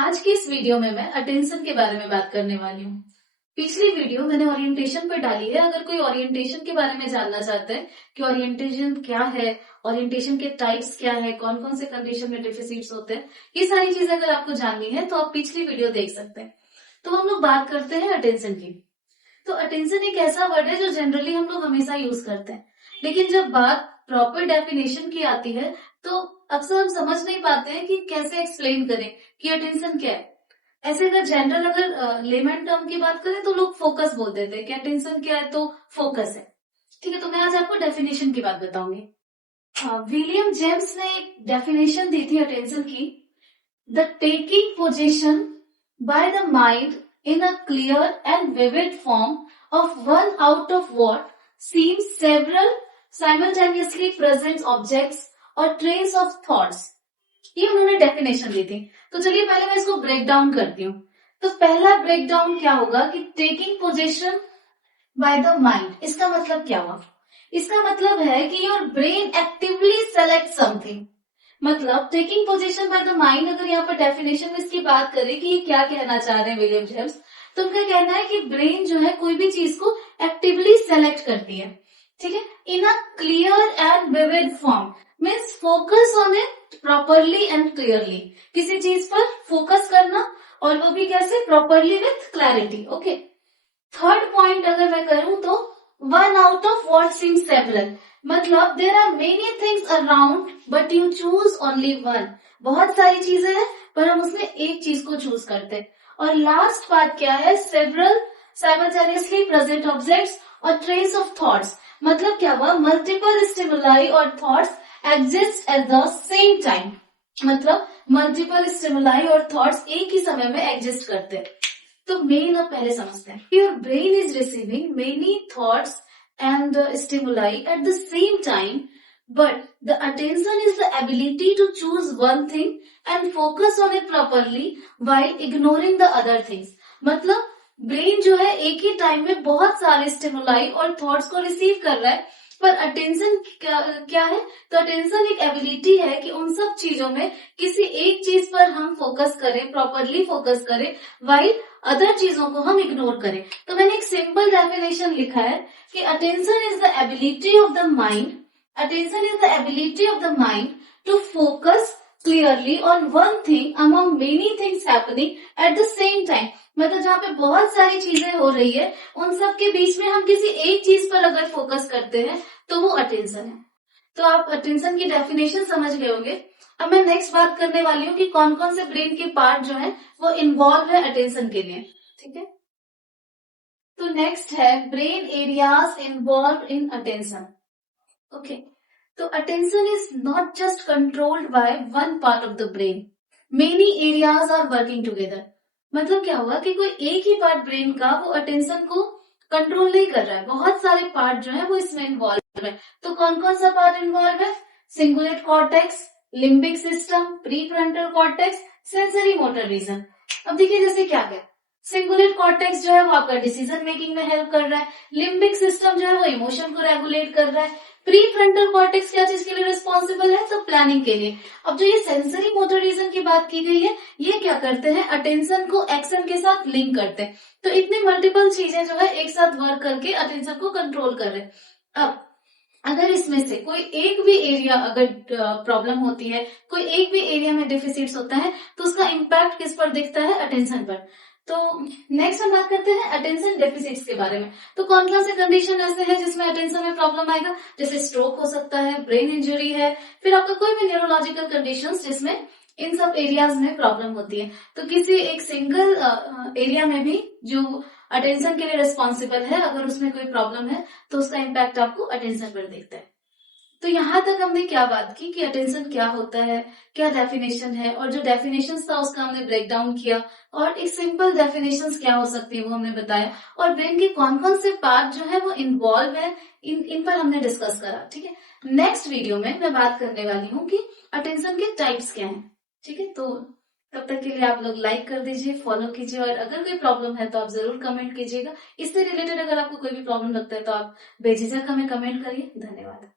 आज की इस वीडियो में मैं अटेंशन के बारे में बात करने वाली हूँ। पिछली वीडियो मैंने ओरिएंटेशन पर डाली है। अगर कोई ओरिएंटेशन के बारे में जानना चाहता है कि ओरिएंटेशन क्या है, ओरिएंटेशन के टाइप्स क्या है, कौन कौन से कंडीशन में डेफिसिट्स होते हैं, ये सारी चीजें अगर आपको जाननी है तो आप पिछली वीडियो देख सकते हैं। तो हम लोग बात करते हैं अटेंशन की। तो अटेंशन एक ऐसा वर्ड है जो जनरली हम लोग हमेशा यूज करते हैं, लेकिन जब बात प्रॉपर डेफिनेशन की आती है तो अक्सर हम समझ नहीं पाते हैं कि कैसे एक्सप्लेन करें कि अटेंशन क्या है। ऐसे अगर जनरल अगर लेमन टर्म की बात करें तो लोग फोकस बोल देते हैं कि अटेंशन क्या है, तो फोकस है। ठीक है, तो मैं आज आपको डेफिनेशन की बात बताऊंगी। विलियम जेम्स ने एक डेफिनेशन दी थी अटेंशन की। The taking position by the mind in a clear and vivid form of one out of what seems several simultaneously present objects or trains of thoughts। ये उन्होंने definition दी थी। तो चलिए पहले मैं इसको ब्रेक डाउन करती हूँ। तो पहला ब्रेक डाउन क्या होगा कि taking position by the mind, इसका मतलब क्या हुआ? इसका मतलब है कि your brain actively select something. मतलब taking position by the mind, अगर यहाँ पर डेफिनेशन में इसकी बात करें कि ये क्या कहना चाह रहे हैं विलियम जेम्स, तो उनका कहना है कि ब्रेन जो है कोई भी चीज को एक्टिवली सेलेक्ट करती है। ठीक है, in a clear and vivid form, means focus on it properly and clearly. किसी चीज पर फोकस करना और वो भी कैसे? Properly with clarity. Okay, third point अगर मैं करूं तो one out of what seems several, मतलब there are many things around but you choose only one. बहुत सारी चीजें हैं पर हम उसमें एक चीज को चूज करते हैं। और लास्ट पार्ट क्या है? सेवरल साइमल्टेनियसली प्रेजेंट ऑब्जेक्ट्स और ट्रेस ऑफ थॉट्स, मतलब क्या हुआ? मल्टीपल स्टिमुलाई और thoughts exist at the same time, मतलब मल्टीपल स्टिमुलाई और थॉट्स एक ही समय में एग्जिस्ट करते हैं। तो मेन अब पहले समझते हैं। Your brain is receiving many thoughts and stimuli at the same time, but the attention is the ability to choose one thing and focus on it properly while ignoring the other things। मतलब brain जो है एक ही time में बहुत सारे stimuli और thoughts को receive कर रहा है, पर अटेंशन क्या है? तो अटेंशन एक एबिलिटी है कि उन सब चीजों में किसी एक चीज पर हम फोकस करें, प्रॉपरली फोकस करें, वाइल अदर चीजों को हम इग्नोर करें। तो मैंने एक सिंपल डेफिनेशन लिखा है कि attention is the ability of the mind, attention is the ability of the mind to focus clearly on one thing among many things happening at the same time. मतलब जहाँ पे बहुत सारी चीजें हो रही है, उन सब के बीच में हम किसी एक चीज पर अगर फोकस करते हैं तो वो अटेंशन है। तो आप अटेंशन की डेफिनेशन समझ गए होंगे। अब मैं नेक्स्ट बात करने वाली हूँ कि कौन कौन से ब्रेन के पार्ट जो है वो इन्वॉल्व है अटेंशन के लिए। ठीक है, तो नेक्स्ट है brain areas involve in attention. Okay, तो attention is not just controlled by one part of the brain, many areas are working together. मतलब क्या हुआ कि कोई एक ही पार्ट ब्रेन का वो अटेंशन को कंट्रोल नहीं कर रहा है, बहुत सारे पार्ट जो है वो इसमें इन्वॉल्व है। तो कौन कौन सा पार्ट इन्वॉल्व है? Cingulate cortex, limbic system, pre frontal cortex, sensory motor region. अब देखिए जैसे क्या है, सिंगुलेट कॉर्टेक्स जो है वो आपका डिसीजन मेकिंग में हेल्प कर रहा है, लिम्बिक सिस्टम जो है वो इमोशन को रेगुलेट कर रहा है, प्री फ्रंटल कॉर्टेक्स क्या चीज के लिए रिस्पॉन्सिबल है? तो प्लानिंग के लिए। अब जो ये सेंसरी मोटर रीजन की बात की गई है, ये क्या करते हैं? अटेंशन को एक्शन के साथ लिंक करते हैं। तो इतनी मल्टीपल चीजें जो है एक साथ वर्क करके अटेंशन को कंट्रोल कर रहे हैं। अब अगर इसमें से कोई एक भी एरिया अगर प्रॉब्लम होती है, कोई एक भी एरिया में डिफिसिट्स होता है, तो उसका इम्पैक्ट किस पर दिखता है? अटेंशन पर। तो नेक्स्ट हम बात करते हैं अटेंशन डेफिसिट्स के बारे में। तो कौन कौन से कंडीशन ऐसे हैं जिसमें अटेंशन में प्रॉब्लम आएगा? जैसे स्ट्रोक हो सकता है, ब्रेन इंजरी है, फिर आपका कोई भी न्यूरोलॉजिकल कंडीशंस जिसमें इन सब एरियाज में प्रॉब्लम होती है। तो किसी एक सिंगल एरिया में भी जो अटेंशन के लिए रिस्पॉन्सिबल है, अगर उसमें कोई प्रॉब्लम है तो उसका इम्पैक्ट आपको अटेंशन पर दिखता है। तो यहाँ तक हमने क्या बात की कि अटेंशन क्या होता है, क्या डेफिनेशन है, और जो डेफिनेशन था उसका हमने ब्रेक डाउन किया, और एक सिंपल डेफिनेशन क्या हो सकती है वो हमने बताया, और ब्रेन के कौन कौन से पार्ट जो है वो इन्वॉल्व है, इन पर हमने डिस्कस करा। ठीक है, नेक्स्ट वीडियो में मैं बात करने वाली हूँ कि अटेंशन के टाइप्स क्या है। ठीक है, तो तब तक के लिए आप लोग लाइक कर दीजिए, फॉलो कीजिए, और अगर कोई प्रॉब्लम है तो आप जरूर कमेंट कीजिएगा। इससे रिलेटेड अगर आपको कोई भी प्रॉब्लम लगता है तो आप बेझिझक हमें कमेंट करिए। धन्यवाद।